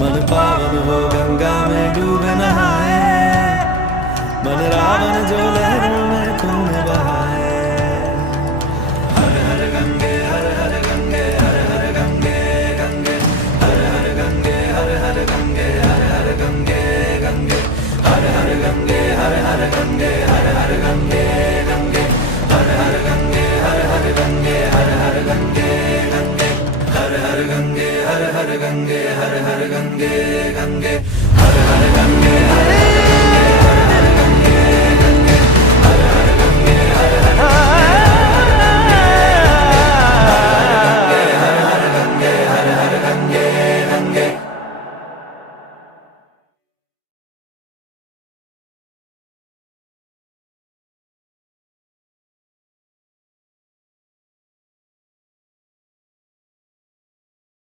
मन पावन हो गंगा में डूब नहाए, मन रावण जो लहरों में पुण्य बहाए। हर हर गंगे हर हर गंगे हर हर गंगे गंगे, हर हर गंगे हर हर गंगे हर हर गंगे गंगे, हर हर गंगे हर हर गंगे हर हर गंगे गंगे, हर हर गंगे हर हर गंगे हर हर गंगे गंगे, हर हर गंगे हर हर गंगे हर हर गंगे गंगे, हर हर गंगे